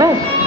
बस।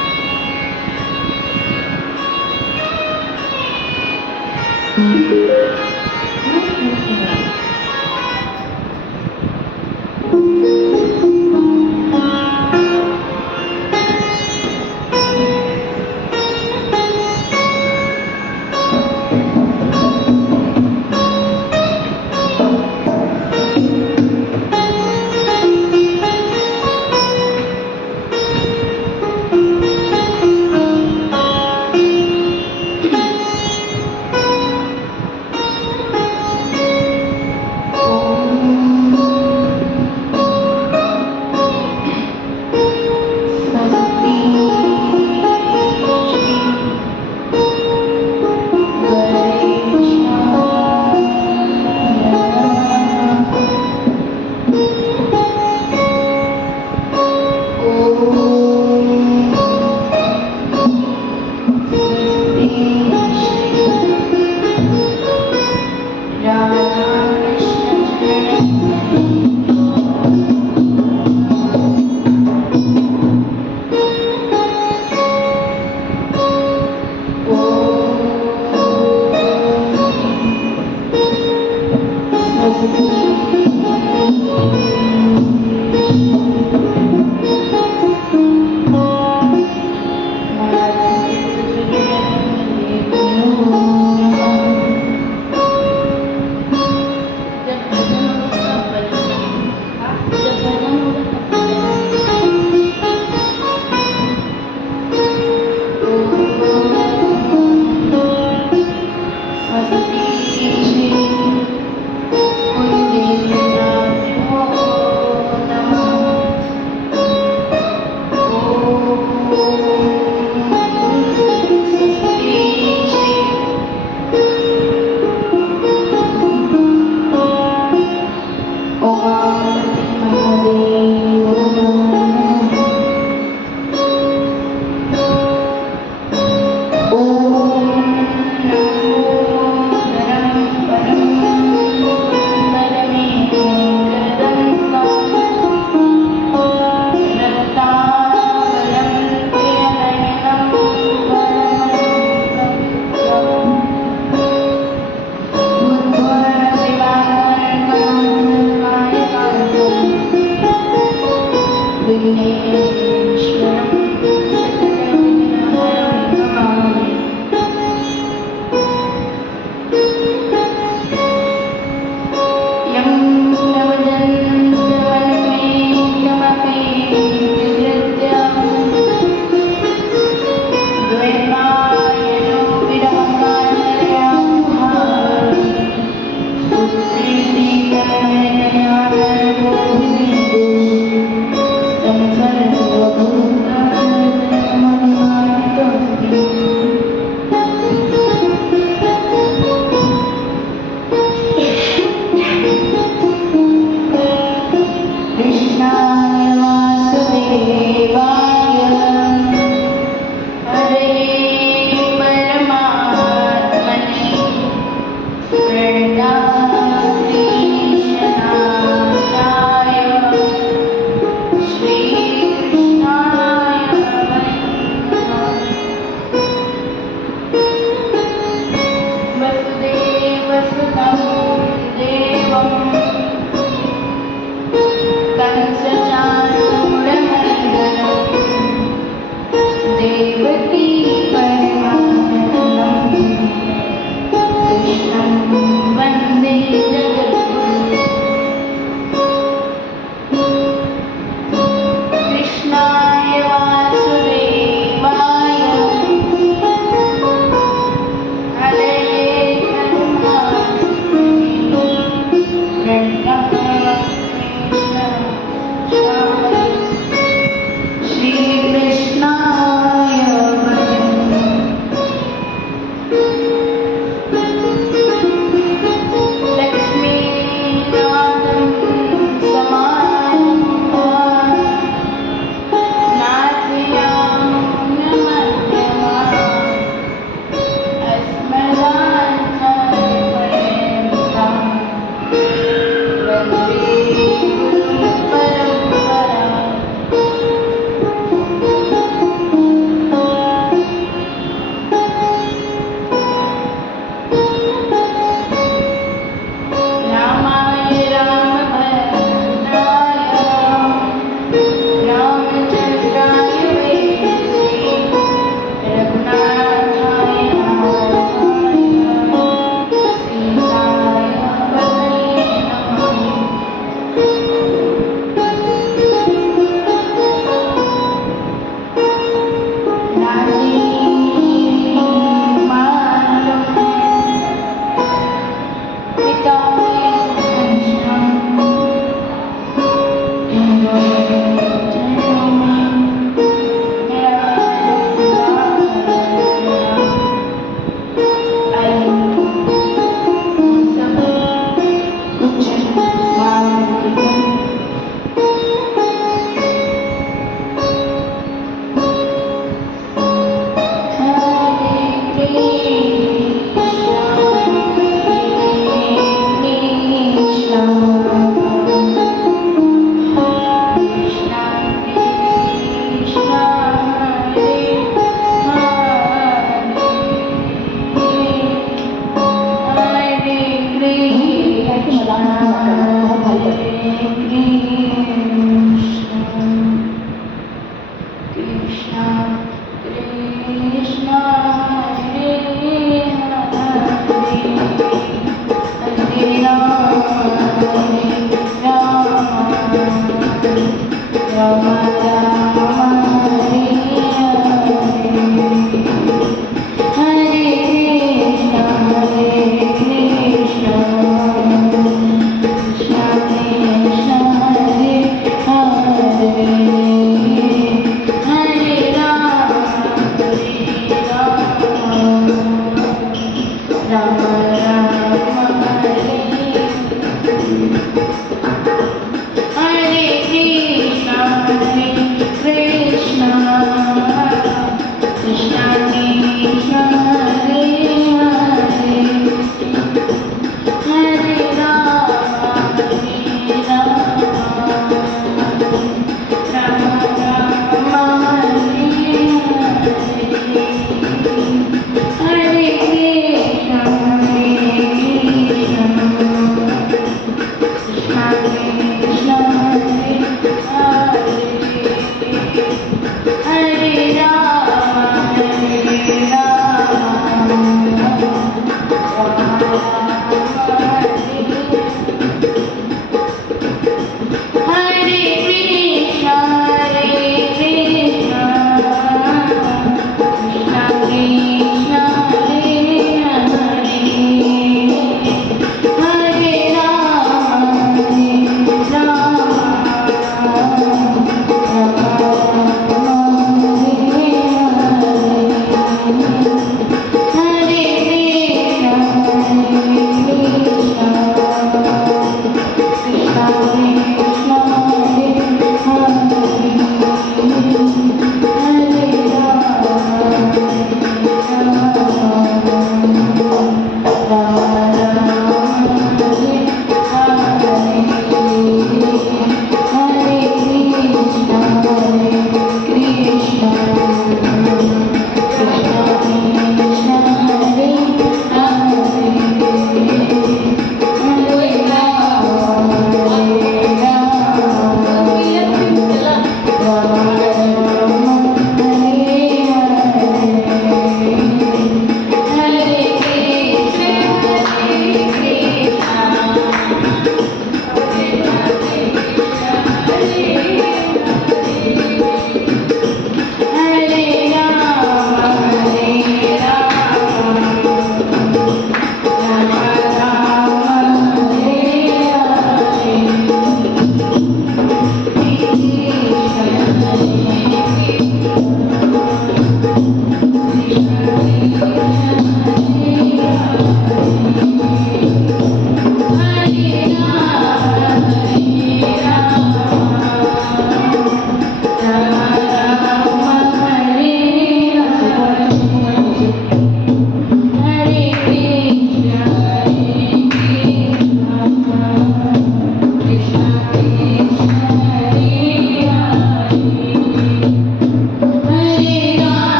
Krishna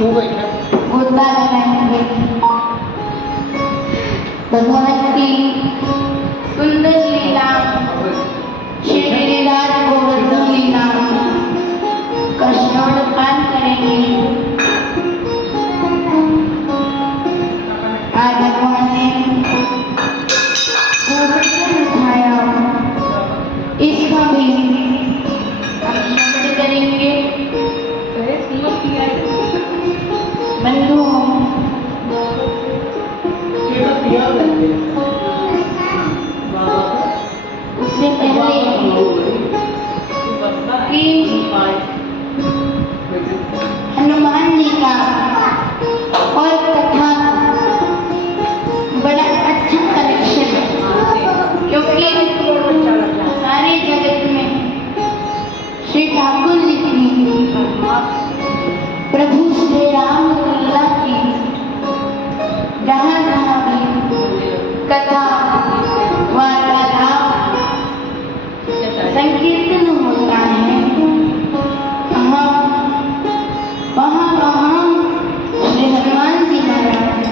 गोता लगाएंगे। भगवान की सुंदर लीला, श्री गिरिराज गोवर्धन लीला का श्रवण पान करेंगे। आज भगवान ने गोवर्धन उठाया, इसका भी हम श्रवण करेंगे। बंधुओं, उससे पहले कि हनुमान जी का और कथा बड़ा अच्छा कलेक्शन है, क्योंकि सारे जगत में श्री ठाकुर जी की, प्रभु श्री राम लीला की जहाँ जहाँ भी कथा वार्तालाप संकीर्तन होता है, वहाँ श्री हनुमान जी महाराज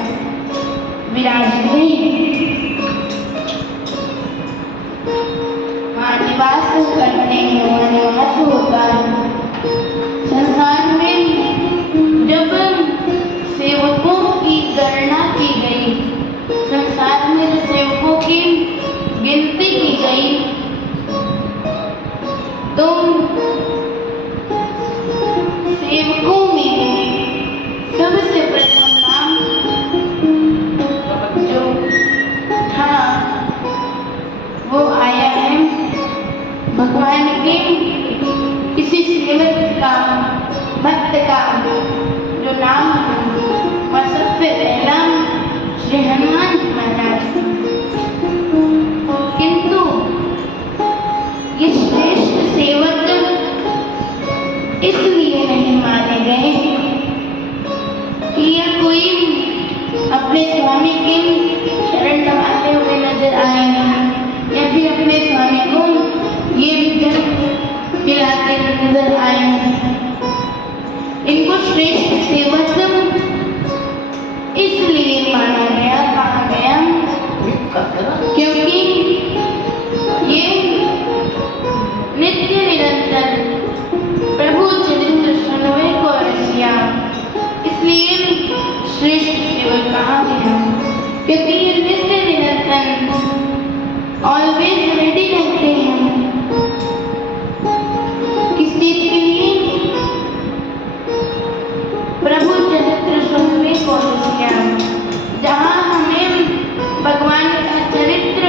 विराजते वहाँ निवास करते हैं, वहाँ निवास होता है। संसार में जब सेवकों की गणना की गई, संसार में जो सेवकों की गिनती की गई, तो सेवकों में सबसे प्रथम नाम जो था वो आया है भगवान के किसी सेवक का, भक्त का जो नाम वह सबसे पहला श्री हनुमान जी महाराज। किंतु ये श्रेष्ठ सेवक इसलिए नहीं माने गए कि यह कोई अपने स्वामी के शरण लगाते हुए नजर आए या फिर अपने स्वामी को ये जल पिलाते हुए नजर आए। इनको श्रेष्ठ सेवक इसलिए माना गया, कहा गया, क्योंकि ये नित्य निरंतर प्रभु चरित्र सुनवे को रसिया, इसलिए श्रेष्ठ सेवक कहा गया, क्योंकि ये नित्य निरंतर ऑलवेज रेडी रहते हैं। किस चीज के लिए? प्रभु चरित्र सुनवे को रसिया, जहाँ हमें भगवान का चरित्र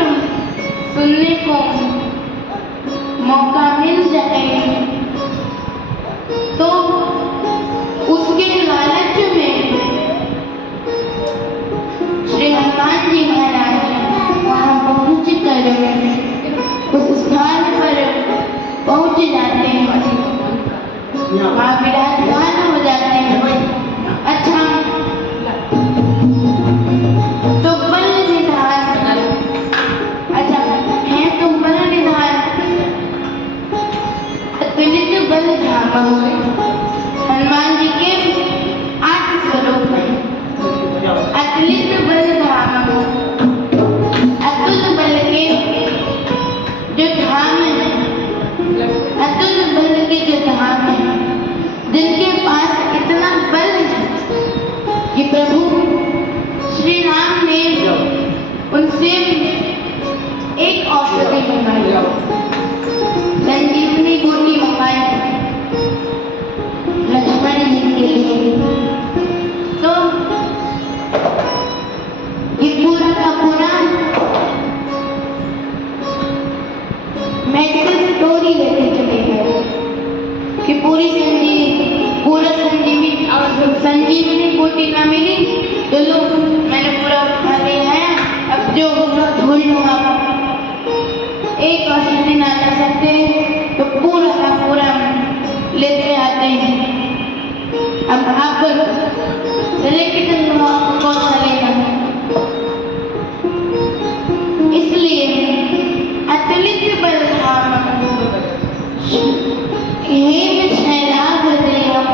सुनने को मौका मिल जाए तो उसके लालच में श्री हनुमान जी महाराज वहाँ पहुँच कर उस स्थान पर पहुँच जाते हैं, वहाँ विराजमान हो जाते हैं। अच्छा, तो बल निधान, अच्छा है तो बल निधान, अतुलित बल धाम, हनुमान जी के 8 स्वरूप हैं। अतुलित बल धाम, अतुल बल के जो धाम है, अतुल बल के जो धाम है, जिनके पास इतना बल है कि प्रभु श्री राम ने उनसे एक औषधि मंगाई, संजीवनी बूटी मंगाई लक्ष्मण जी के लिए। तो ये पूरा का पूरा मेडिकल स्टोरी लेके चले गए कि पूरा संजीवनी बूटी ना मिली तो लो मैंने पूरा उठा लिया है, अब जो धूल हुआ एक औषधि ना ला सकते तो पूरा का पूरा लेते आते हैं। अब आप सेलेक्ट कौन सा लेना है, इसलिए अतुलित बल धाम हेम शैलाभ देहम,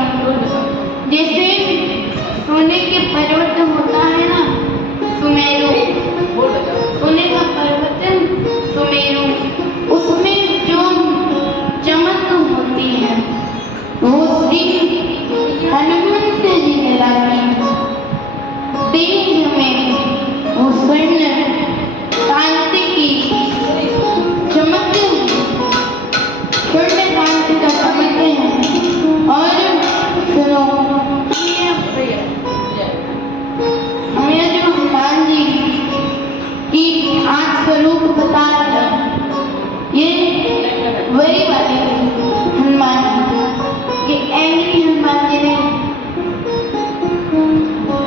जैसे हनुमान जी ने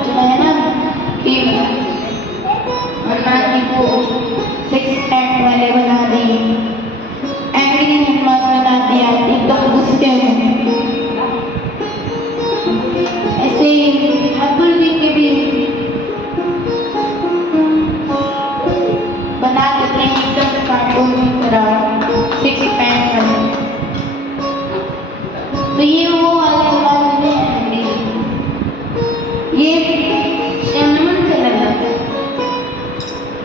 जो है ना कि हनुमान जी को 6 पैक वाले बना दिए, एंग्री हनुमान बना दिया, एकदम गुस्से में। ऐसे ही ठाकुर जी के भी बना देते हैं एकदम कार्टून की तरह 6 पैक वाले। तो ये वो वाले हनुमान जी ने ये श्री हनुमंत लला।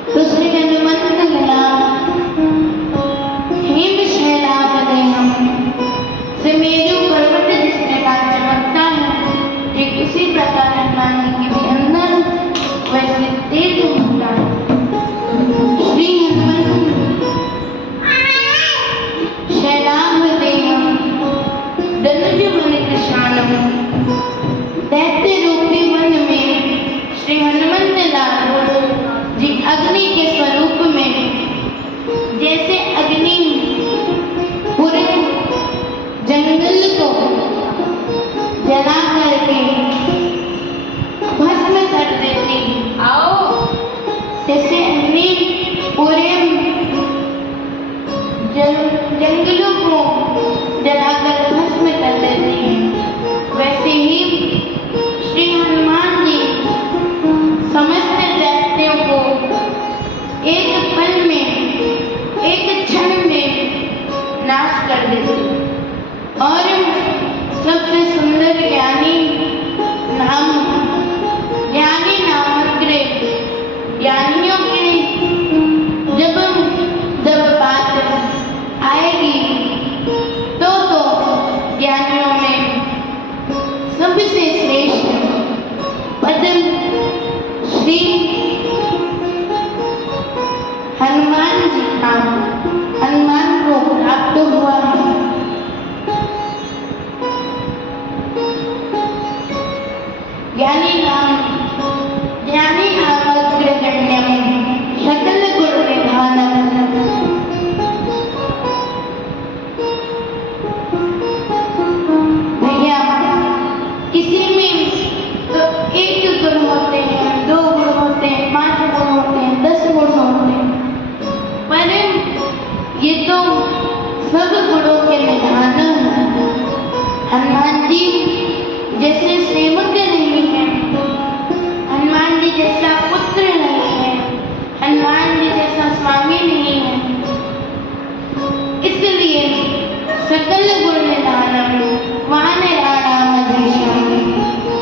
तो श्री हनुमंत लला हेम शैलापदेहम सुमेरु पर्वत जिस प्रकार चमकता है, ठीक उसी प्रकार हनुमान जी के भी अंदर वैसे तेज होता है। श्री हनुमंत शैलापदेहम धनुज बन कृशानम, दैत्य रूपी वन में श्री हनुमंत लाल जी अग्नि के स्वरूप में, जैसे अग्नि पूरे जंगल को जला करके भस्म कर देती, जैसे अग्नि पूरे जंगलों को जलाकर भस्म कर देती है, वैसे ही श्री हनुमान जी समस्त दैत्यों को एक पल में, एक क्षण में नाश कर देते। और सबसे सुंदर ज्ञानी नामग्र ज्ञानियों के जब बात आएगी तो ज्ञानियों में सबसे श्रेष्ठ पद्म श्री हनुमान जी का, हनुमान को प्राप्त हुआ है। ज्ञानी नामग्रगण्यम सकल गुण निधानम। भैया किसी में तो 1 गुण होते हैं, 2 गुण होते हैं, 5 गुण होते हैं, 10 गुण होते हैं, पर ये तो सब गुणों के निधान हैं। हनुमान जी जैसे सेवक नहीं है, हनुमान जी जैसा पुत्र नहीं है, हनुमान जी जैसा स्वामी नहीं है, इसलिए सकल गुण निधानम वानराणामधीशम,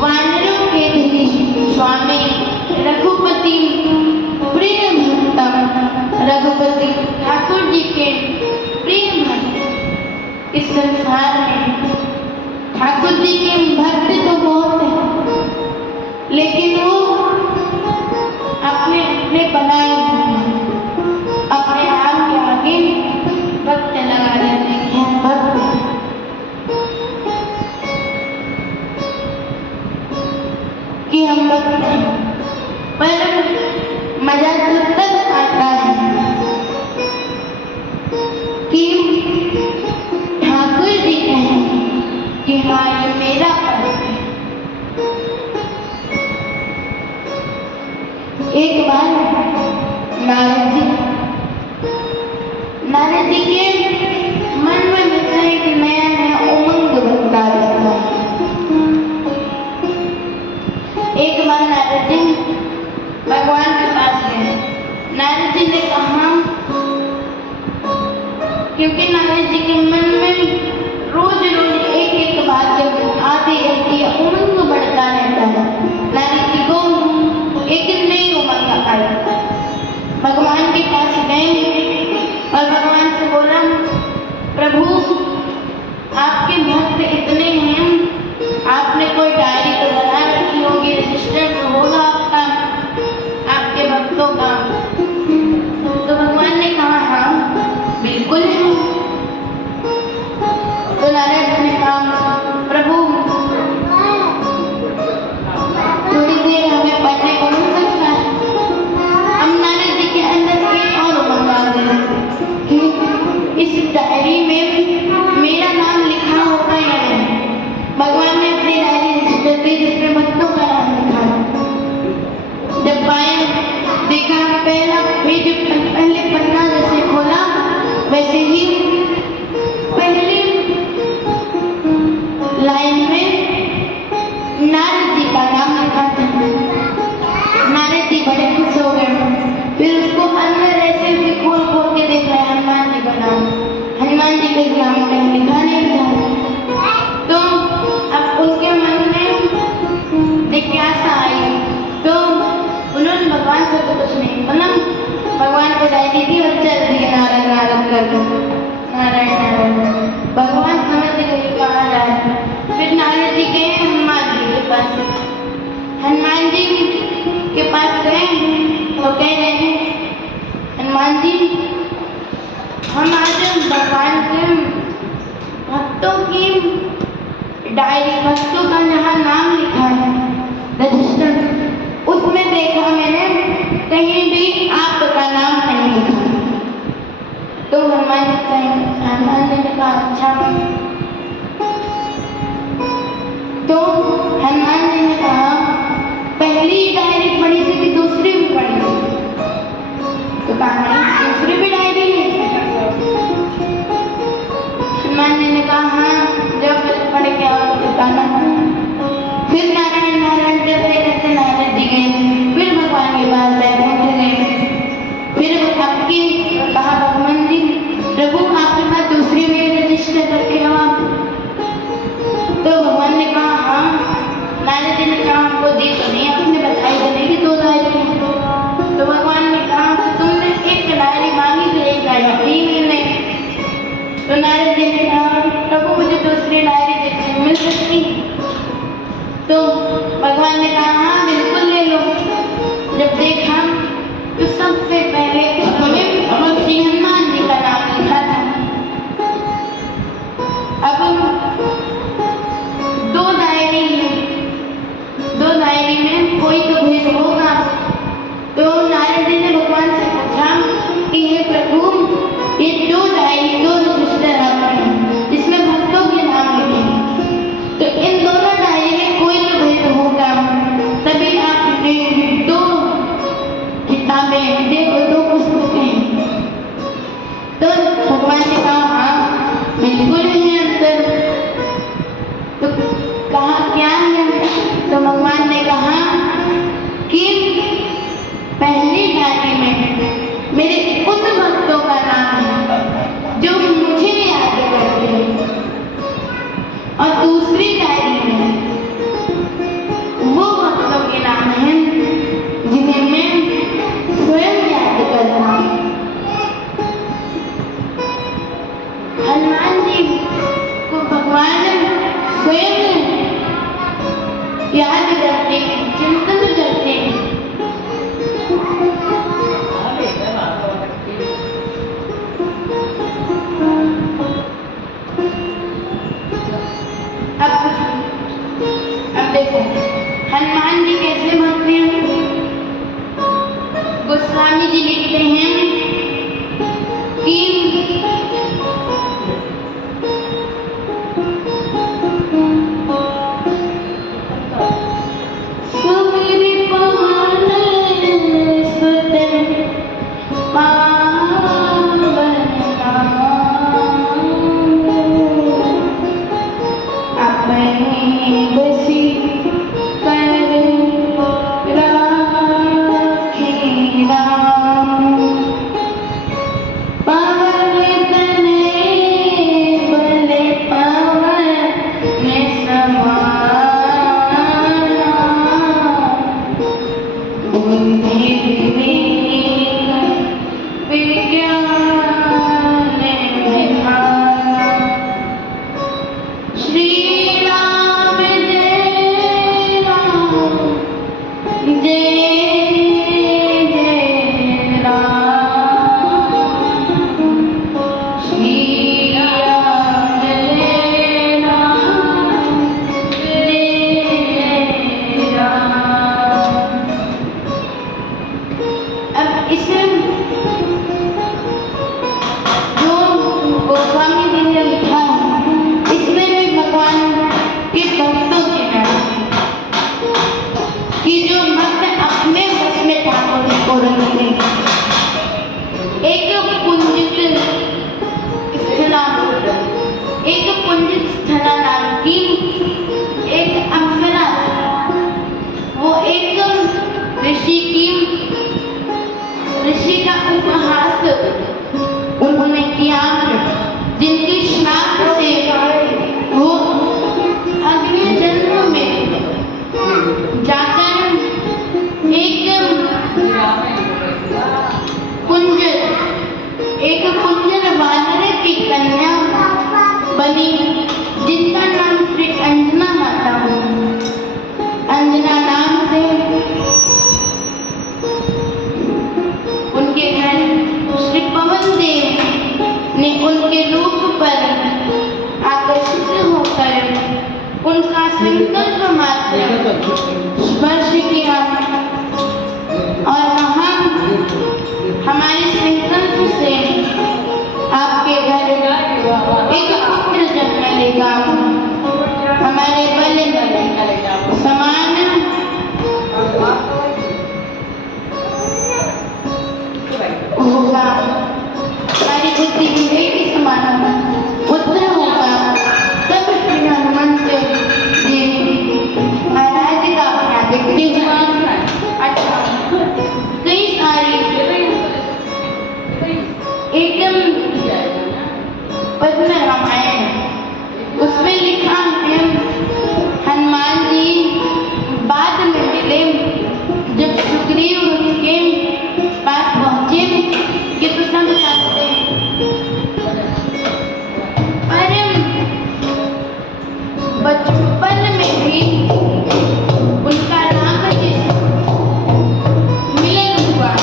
वानरों के धीश स्वामी रघुपति प्रिय भक्तम, रघुपति ठाकुर जी के प्रिय भक्त। इस संसार में ठाकुर जी के भक्त तो बहुत हैं, लेकिन वो अपने बनाए अपने नाम के आगे भक्त लगा देते हैं, भक्त कि हम भक्त हैं। पर मजा तो तब आता है कि ठाकुर जी कहें कि हाँ ये मेरा पर्व है। एक बार नारद जी के मन में जैसा एक नया नया उमंग भरता रहता है। एक बार नारद जी भगवान के पास गए। नारद जी ने कहा, क्योंकि नारद जी के मन में रोज एक बात जब आती रहती है, उमंग बढ़ता रहता है। नारद जी को एक नई उमंग आई। भगवान के पेज पहले पन्ना जैसे खोला वैसे ही पहली लाइन में नारद जी का नाम लिखा था। नारद जी बड़े खुश हो गए। फिर उसको अंदर ऐसे भी खोल खोल के देख रहे हनुमान जी का नाम। हनुमान जी के नाम कहीं लिखा नहीं था। तो अब उनके मन में जिज्ञासा आई, तो उन्होंने भगवान से तो कुछ नहीं मतलब भगवान को डायरी दी और चल दिए नारायण नारायण कर दो, नारायण नारायण। भगवान समझ गए कहाँ जाए। फिर नारद जी गए हनुमान जी के पास। हनुमान जी के पास गए तो कह रहे हैं हनुमान जी हम आज भगवान से भक्तों की डायरी, भक्तों का जहाँ नाम लिखा है रजिस्टर, उसमें देखा मैंने कहीं भी आपका नाम नहीं लिखा। तो हनुमान जी ने कहा अच्छा। तो हनुमान जी ने कहा पहली डायरी पढ़ी थी कि दूसरी भी पढ़ी थी? तो कहा नहीं दूसरी भी डायरी है। हनुमान जी ने कहा हाँ जब पढ़ के आओ तो बताना। फिर नारायण नारायण करते करते नारद जी गए। फिर भगवान के पास बैठ गए। फिर आपकी कहा भगवान जी प्रभु आपके पास दूसरी भी रजिस्टर करके हो आप? तो भगवान ने कहा हाँ। नारद जी ने कहा हमको दी तो नहीं, आपने बताई तो नहीं कि 2 डायरी है। तो भगवान ने कहा तुमने एक डायरी मांगी तो एक डायरी दी मैंने। तो नारद जी ने कहा प्रभु मुझे दूसरी डायरी देखने मिल सकती? तो भगवान ने कहा हाँ बिल्कुल ले लो। जब देखा तो सबसे पहले हमें श्री हनुमान जी का नाम लिखा था। अब 2 डायरी है, 2 डायरी में कोई तो भेद होगा। तो नारद जी ने भगवान से पूछा कि हे प्रभु ये 2 डायरी 2 रजिस्टर आपके हैं जिसमें भक्तों के नाम लिखे हैं, तो इन दोनों डायरी में कोई तो भेद होगा, तभी आपने 2 किताबें देखो 2 पुस्तकें। तो भगवान ने कहा हाँ बिल्कुल है अंतर। तो कहा क्या है? तो भगवान ने कहा कि पहली डायरी में मेरे उन भक्तों का नाम है जो मुझे याद करते हैं, और दूसरी डायरी में वो भक्तों के नाम हैं जिन्हें मैं स्वयं याद करता हूँ। हनुमान जी को भगवान स्वयं याद करते हैं, चिंतन करते हैं। अब देखो हनुमान जी कैसे भक्त हैं। गोस्वामी जी लिखते हैं कि संकल्प मात्र स्पर्श किया और कहा, हमारे संकल्प से आपके घर एक पुत्र जन्म लेगा, हमारे बल समान होगा, हमारी बुद्धि विवेक के समान पुत्र होगा। तब श्री हनुमंत जी महाराज का अपना देखते हुआ कई सारी एकदम पद्म रामायण उसमें लिखा है, हनुमान जी बाद में मिले, जब सुग्रीव के पास पहुंचे, ये तो सब जानते हैं, पर बचपन में भी उनका नाम मिलन हुआ।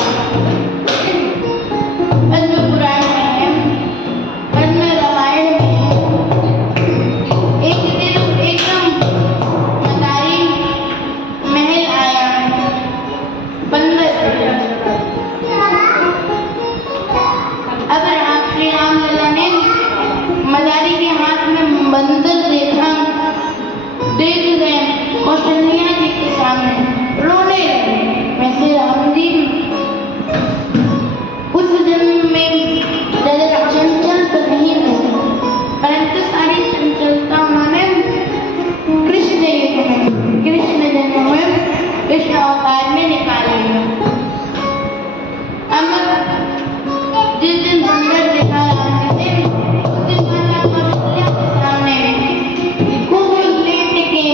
पद्म पुराण में है, पद्म रामायण में है, एक दिन एकदम मदारी महल आया, बंदर। अब श्री रामलला ने मदारी के हाथ में बंदर देखा, देख गए कौशल्या जी के सामने रोने लगे। वैसे राम जी उस जन्म में ज्यादा चंचल तो नहीं थे, परंतु सारी चंचलता उन्होंने कृष्ण जन्म में कृष्ण अवतार में निकाली है। अब जिस दिन बंदर देखा राम जी ने, उस दिन माता कौशल्या के सामने खूब लेट के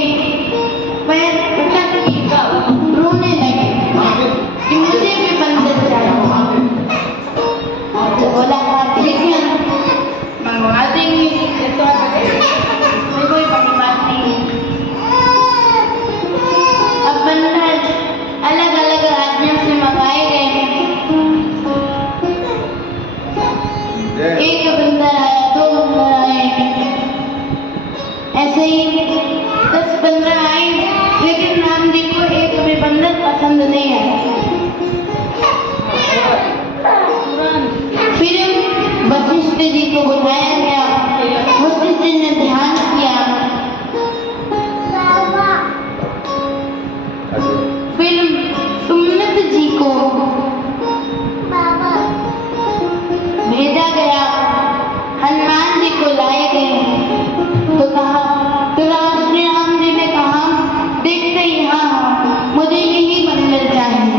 पैर पटक के रोने लगे कि मुझे भी बंदर चाहिए। तो बोला, ठीक है मंगवा देंगे, कोई बड़ी बात नहीं है। अब बंदर अलग अलग राज्यों से मंगाए गए, एक बंदर आया, दो बंदर आए, ऐसे ही 10-15 आए, लेकिन राम जी को एक भी बंदर पसंद नहीं है। फिर वशिष्ठ जी को बुलाया गया, वशिष्ठ जी ने ध्यान किया, फिर सुमनत जी को भेजा गया, हनुमान जी को लाए गए, तो कहा, तो श्री राम जी ने कहा, देखते ही हाँ मुझे यही बंदर चाहिए।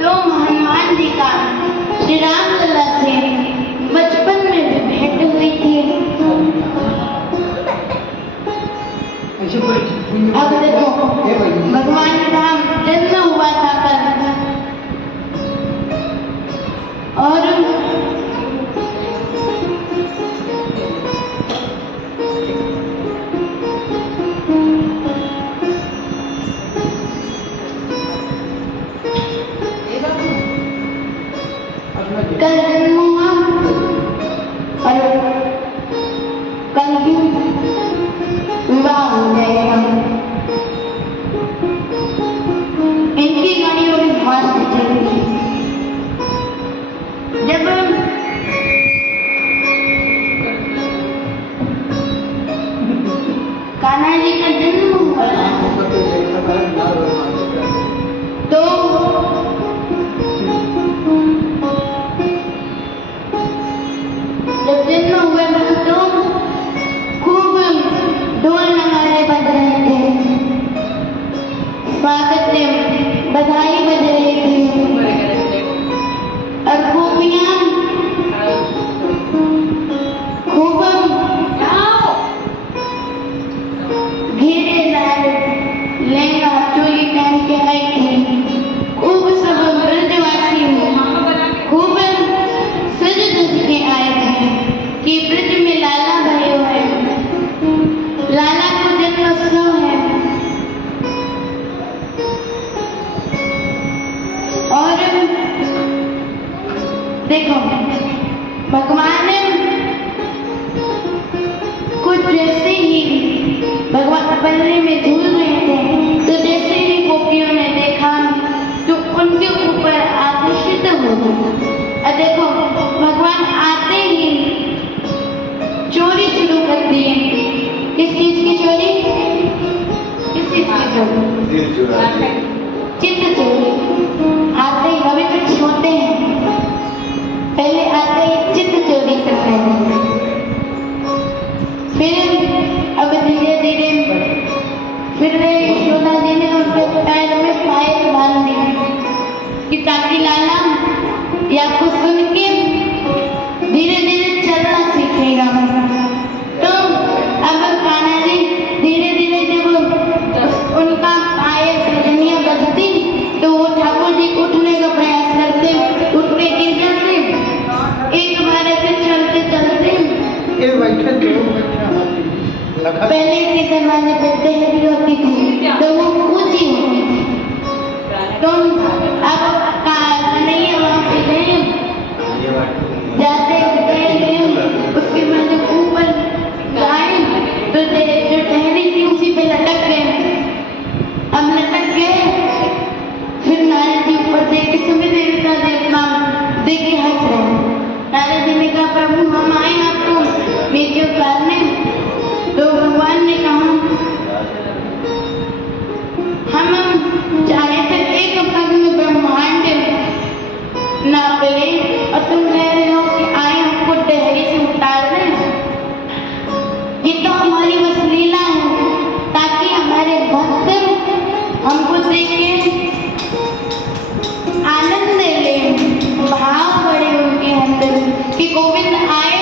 तो हनुमान जी का श्री रामलला से बचपन में भी भेंट हुई थी। अब देखो भगवान का जन्म हुआ था कल, और कल जन्म हुआ और कल ही विवाह हो जाएगा। इनकी गाड़ियों में फास्ट चल रही है। जब कान्हा जी का जन्म हुआ तो जब जन्म हुआ तो खूब ढोल नगाड़े बज रहे जैसे ही भगवान पल्ले में झूल रहे थे, तो जैसे ही गोपियों ने देखा तो उनके ऊपर आकर्षित हो गए। और देखो भगवान आते ही चोरी शुरू कर दिए। किस चीज की चोरी? किस चीज की चोरी? चित्त चोरी। आते ही अभी तो छोटे हैं, पहले आते ही चित्त चोरी कर रहे हैं। फिर अब धीरे धीरे फिर यशोदा जी ने उनके पैर में पायल बांध दी कि ताकि लाला ये आपको सुन के धीरे धीरे चलना सीखेगा। तो अब कान्हा जी धीरे धीरे जब उनका पायल पैजनिया बजती तो वो ठाकुर जी उठने का प्रयास करते, उठने गिर जाते। एक बार ऐसे चलते चलते पहले के जमाने पे टहरी होती थी तो वो ऊंची होती थी। तो अब कन्हैया वहां पे गए, जाते गए, उसके बाद जब ऊपर आए तो जो टहरी थी उसी पे लटक गए। अब लटक गए, फिर नारद जी ऊपर देख के सभी देवता देवता देख के हंस रहे। नारद जी ने कहा प्रभु हम आए आपको नीचे उतारने। तो भगवान ने कहा हम चाहे तो एक पग में ब्रह्मांड नाप ले और तुम कह रहे हो कि आए हमको टहरी से उतार दें। ये तो हमारी बस लीला है ताकि हमारे भक्त हमको देख के आनंद ले, भाव बढ़े उनके अंदर कि गोविंद आए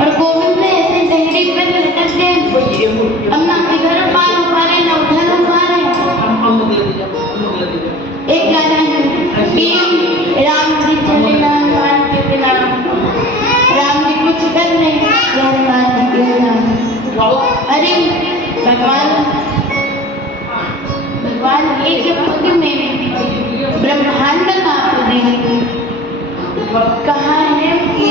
और गोविंद ने ऐसे टहरी पे लटक गए। अब ना इधर पार हो पा रहे ना उधर हो पा रहे। एक गाना है कि राम जी चले ना हनुमान के बिना, राम जी कुछ कर नहीं हनुमान जी के बिना। अरे भगवान एक पग में ब्रह्मांड नाप दे। कहा है कि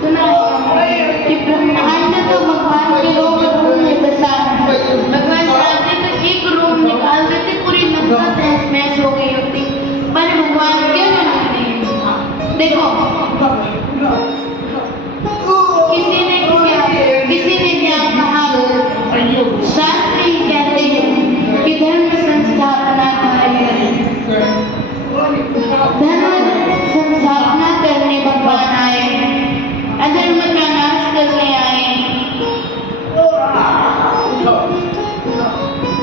सुना है कि ब्रह्मांड तो भगवान के रूप में बसा है। भगवान चाहते तो एक रूम निकाल देते, पूरी लंका तहस नहस हो गई होती, पर भगवान क्यों नहीं देते? देखो किसी ने क्या कहा, शास्त्र ही कहते हैं कि धर्म संस्थापना करने भगवान आए, अधर्म का नाश करने आए।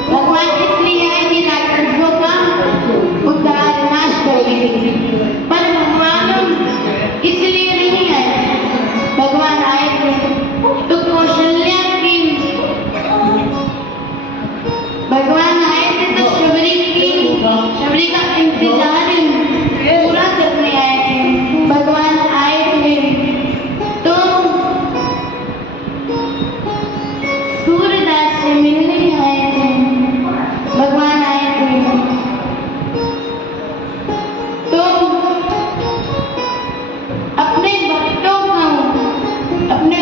भगवान इसलिए आए कि राक्षसों का उद्धार नाश करेंगे, पर भगवान इसलिए नहीं आए। भगवान आए थे तो कौशल्या की, भगवान आए थे तो शबरी का इंतजार पूरा करने आए थे। भगवान आए थे तो सूरदास से मिलने आए थे। भगवान आए थे तो अपने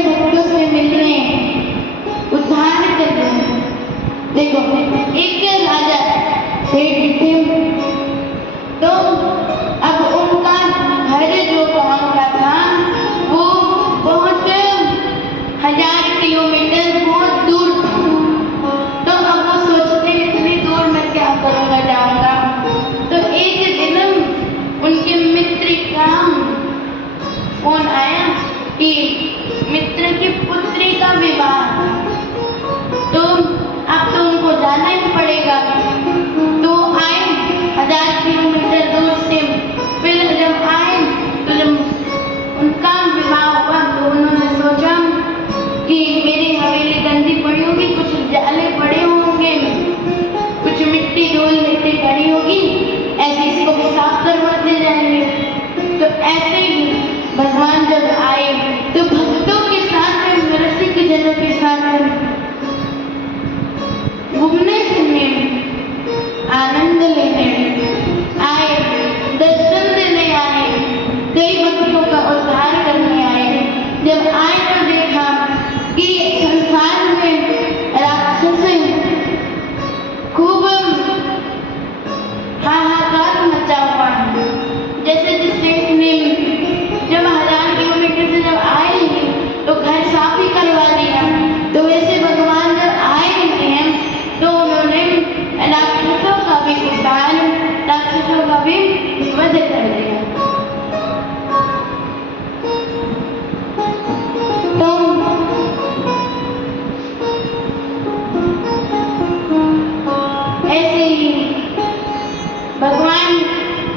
भक्तों से मिलने, उद्धार करने। देखो एक राजा सेठ थे तो अब उनका घर जो गांव का था वो बहुत 1000 किलोमीटर बहुत दूर था। तो अब वो करवा दिया। तो वैसे भगवान जब आए नहीं हैं तो उन्होंने राक्षसों का भी उद्धार, राक्षसों का भी वध कर दिया। तो ऐसे ही भगवान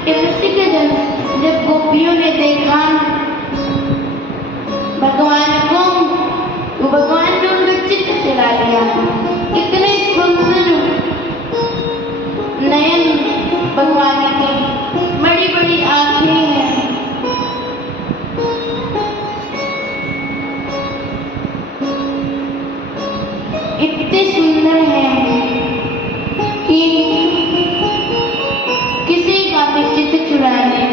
कृष्ण के जब गोपियों ने देखा भगवान को, तो भगवान ने उनका चित्त चला लिया। इतने सुंदर नयन भगवान के, बड़ी बड़ी आंखें हैं, इतने सुंदर हैं कि किसी का भी चित्त चुरा ले।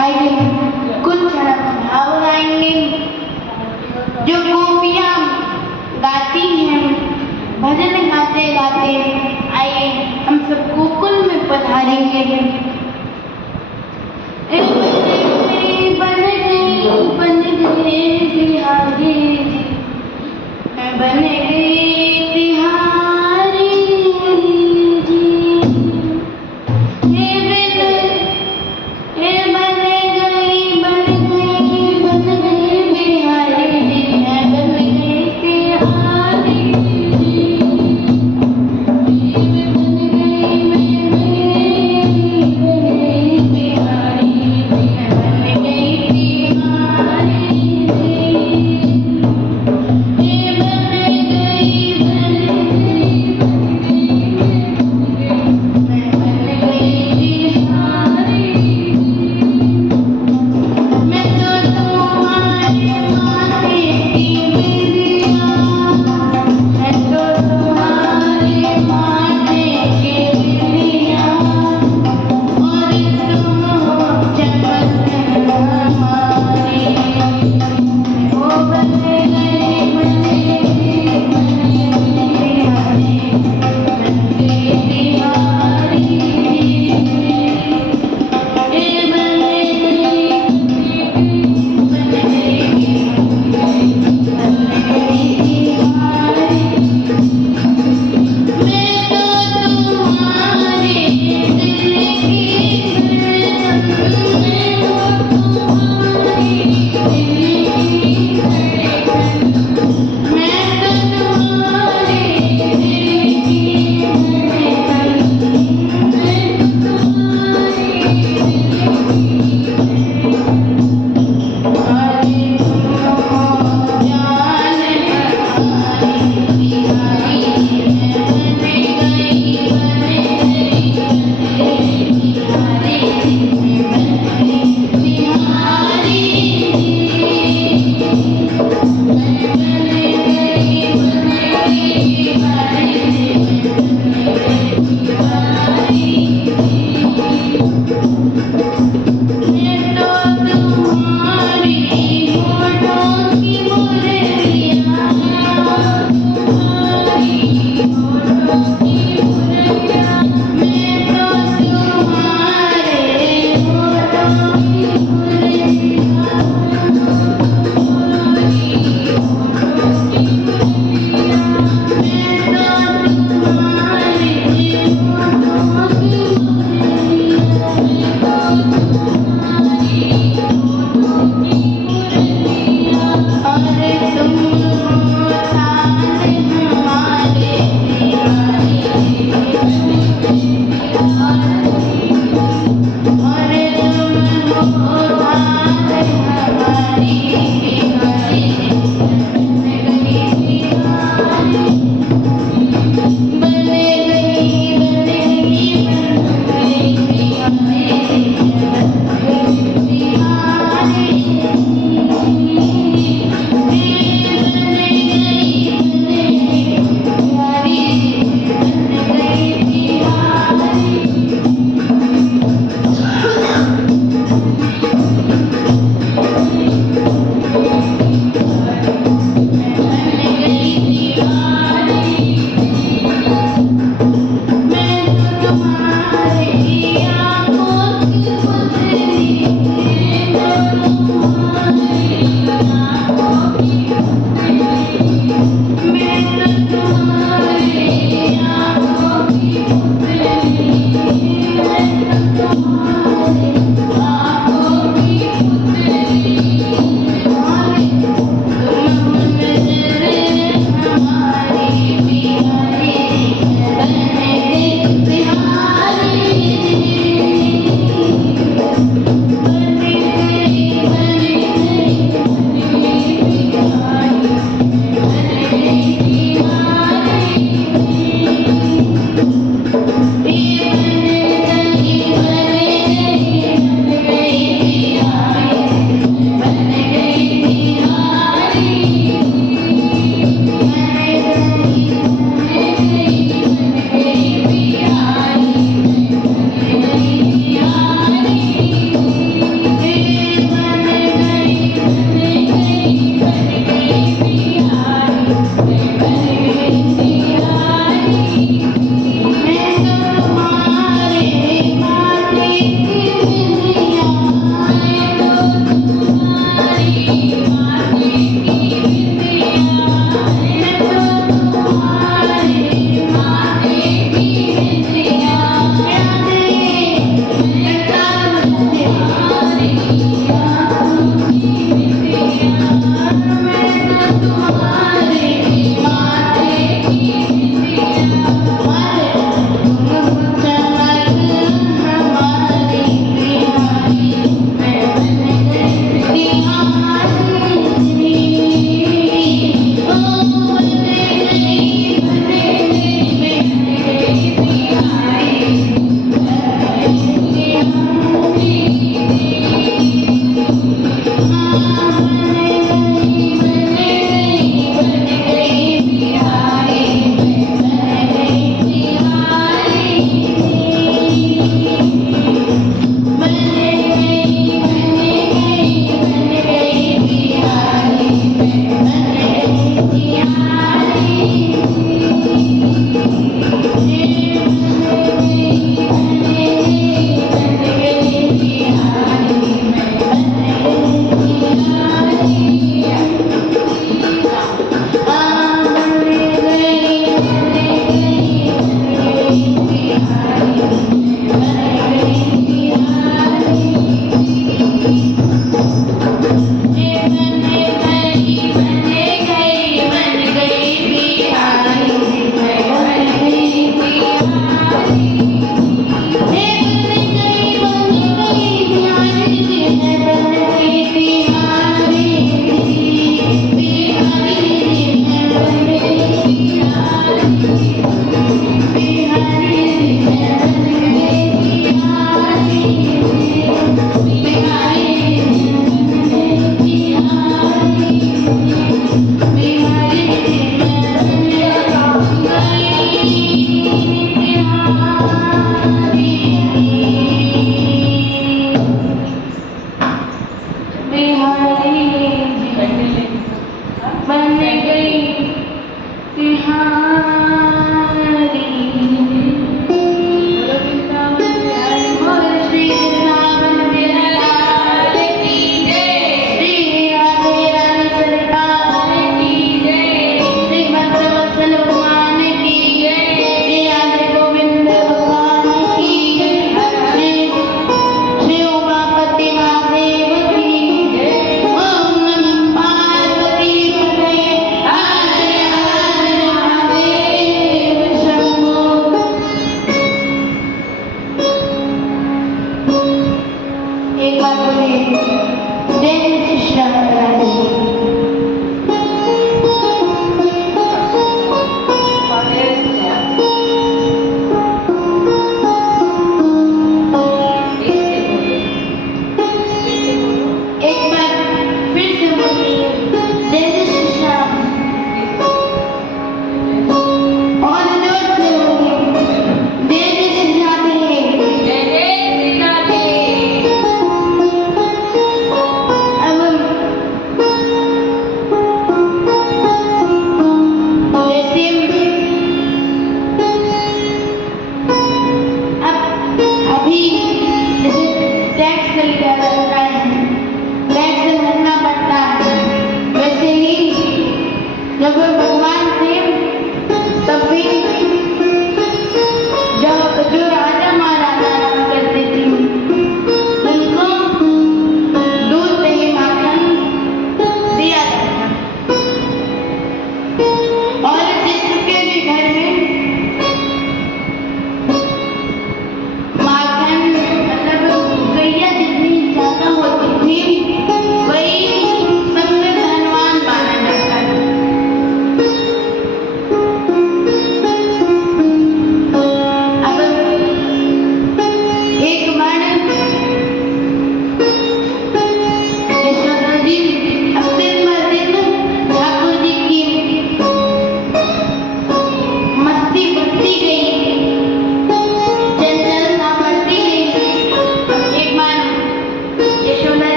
आइए कुछ भाव गाएंगे जो गोपियां गाती हैं, भजन गाते गाते। आइए हम सब गोकुल में पधारेंगे। बन गए बिहारी, बन गई तिहारी जी, हे बन गई बिहारी जी, मैं बन गई तिहारी जी, बन गई मैं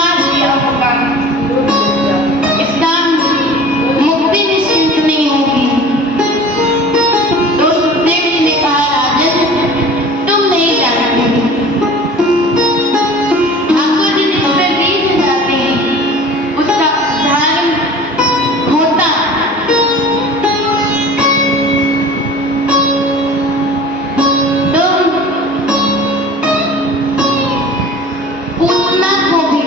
मार दिया होगा। इसका मुक्ति निश्चिंत नहीं होगी। तो सुखदेव जी ने कहा, राजन तुम नहीं जानते, ठाकुर जी जिस पे बीज जाते हैं उसका धर्म होता पूतना को भी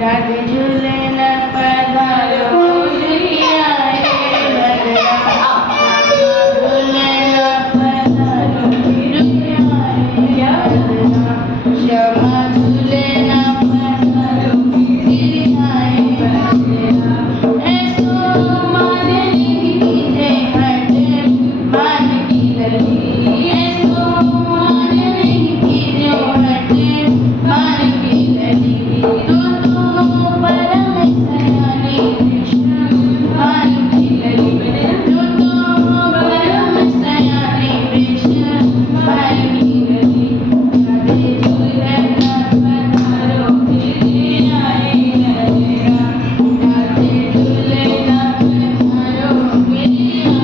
राधे झूले न पधारो गिरिया झूले न पधारो गिरिया श्यामा झूले न पधारो गिरिया ऐसो मान लीजिए हटे मान की लगी ऐसो मान लीजिए हटे मान की लगी तू तो परम सयानी कृष्ण मान की लगी तू तो परम सयानी कृष्ण मान की लगी राधे झूले न पधारो गिरिया राधे झूले न पधारो गिरिया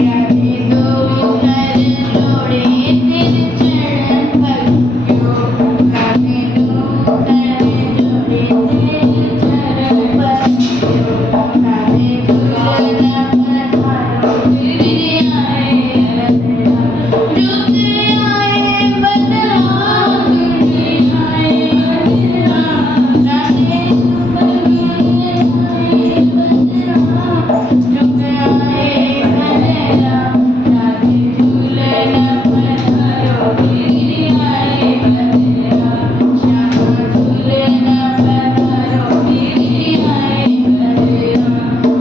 राधे दो कर जोड़े तेरे चरण पकड़ो राधे दो कर जोड़े तेरे चरण पकड़ो राधे झूले न पधारो गिरिया रुके आए बदलाव गिरिया राधे रुके आए बदलाव राधे झूले न पधारो गिरिया श्यामा झूले न पधारो गिरिया श्यामा झूले न पधारो गिरिया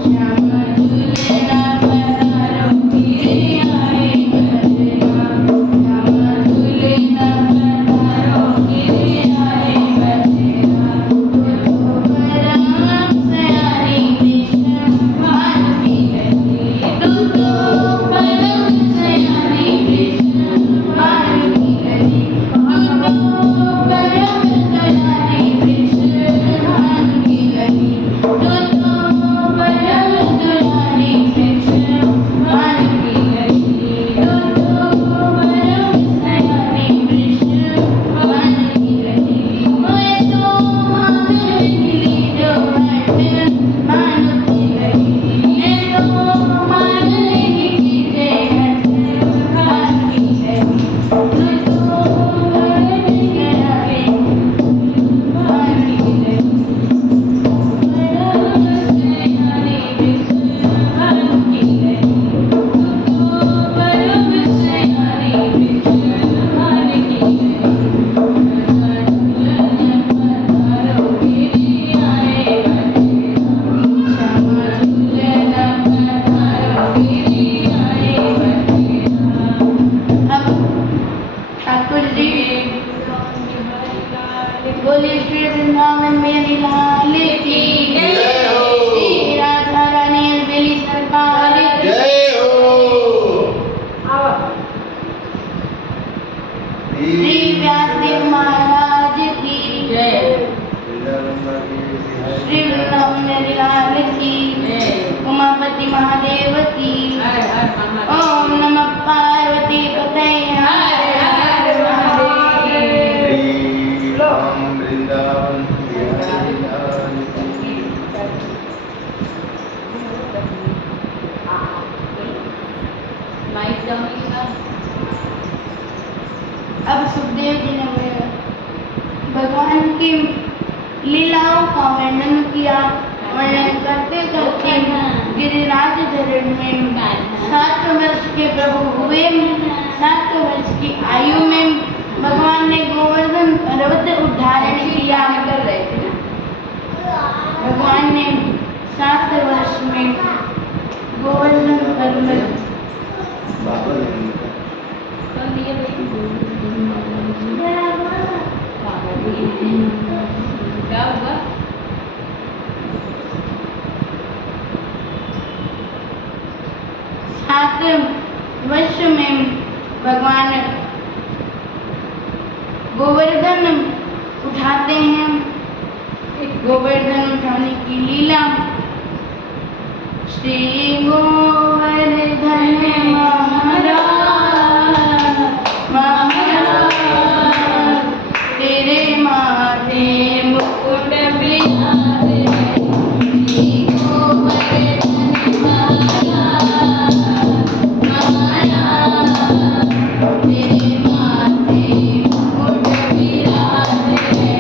श्यामा झूले न पधारो गिरिया परम सयानी कृष्ण मान की लगी तू तो परम सयानी कृष्ण मान की लगी तू तो परम सयानी कृष्ण मान की लगी तू तो परम सयानी कृष्ण मान की लगी तू तो परम सयानी कृष्ण मान की लगी मैं तो मान ली जो हट मान की लगी ये तो मान नहीं की जे हट मान की लगी तू तो मान गया रे मान की लगी परम सयानी कृष्ण मान की लगी तू तो परम सयानी कृष्ण मान की लगी पधारो गिरिया श्यामा झूले न पधारो गिरिया अब ठाकुर जी बोले श्री वृंदावन मेरी लाल की श्री राधा रानी बेली सरकार की श्री व्यासदेव महाराज की श्री वृंदावन मेरी लाल की उमापति महादेव की ओम नमः पार्वती पते हर हर महादेव वृंदावन अब सुखदेव जी ने भगवान की लीलाओं का वर्णन किया वर्णन करते करते गिरिराज धरण में 7 वर्ष के प्रभु हुए 7 वर्ष की आयु में भगवान ने गोवर्धन पर्वत उद्धारण किया कर रहे थे भगवान ने 7 वर्ष में गोवर्धन पर्वत क्या हुआ? 7 वर्ष में भगवान गोवर्धन उठाते हैं गोवर्धन उठाने की लीला श्री गोवर्धन महाराज महाराज तेरे माथे मुकुट बिराजे श्री गोवर्धन महाराज महाराज तेरे माथे मुकुट बिराजे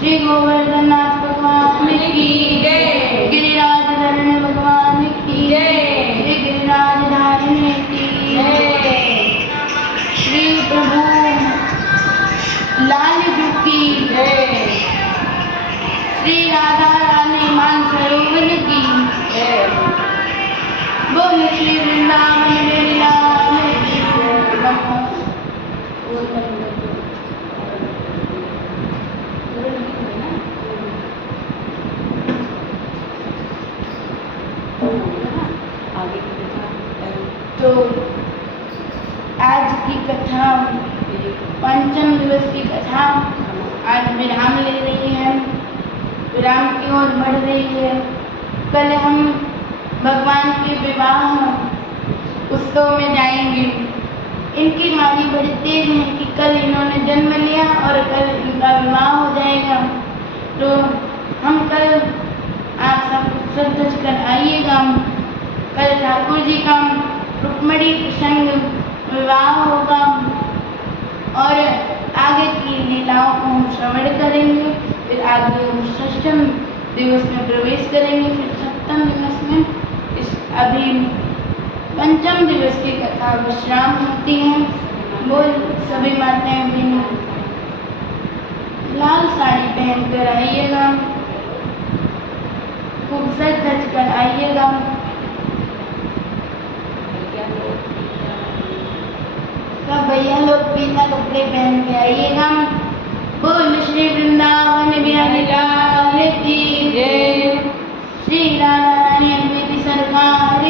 श्री गोवर्धननाथ भगवान की जय। गिरिराज धरण भगवान की जय। श्री गिरिराज धारने की जय। श्री प्रभु लाल जी की जय। श्री राधा रानी मानसरोवर की जय। बोल श्री वृंदावन मेरी लाल की तो आज की कथा पंचम दिवस की कथा आज विराम ले रही है, विराम की ओर बढ़ रही है। कल हम भगवान के विवाह उत्सव में जाएंगे। इनकी माली बड़ी तेज है कि कल इन्होंने जन्म लिया और कल इनका विवाह हो जाएगा। तो हम कल आप सब सज धज कर आइएगा। कल ठाकुर जी का रुक्मणी प्रसंग विवाह होगा और आगे की लीलाओं को हम श्रवण करेंगे। फिर आगे हम षष्ठम दिवस में प्रवेश करेंगे, फिर सप्तम दिवस में। इस अभी पंचम दिवस की कथा विश्राम होती है। बोल सभी माताएं भी लाल साड़ी पहनकर आइएगा, खूब सज धज कर आइएगा। सब भैया लोग पीला कपड़े पहन के आइएगा। बोल श्री वृंदावन बिहारी लाल की जय। श्री राधा रानी सरकार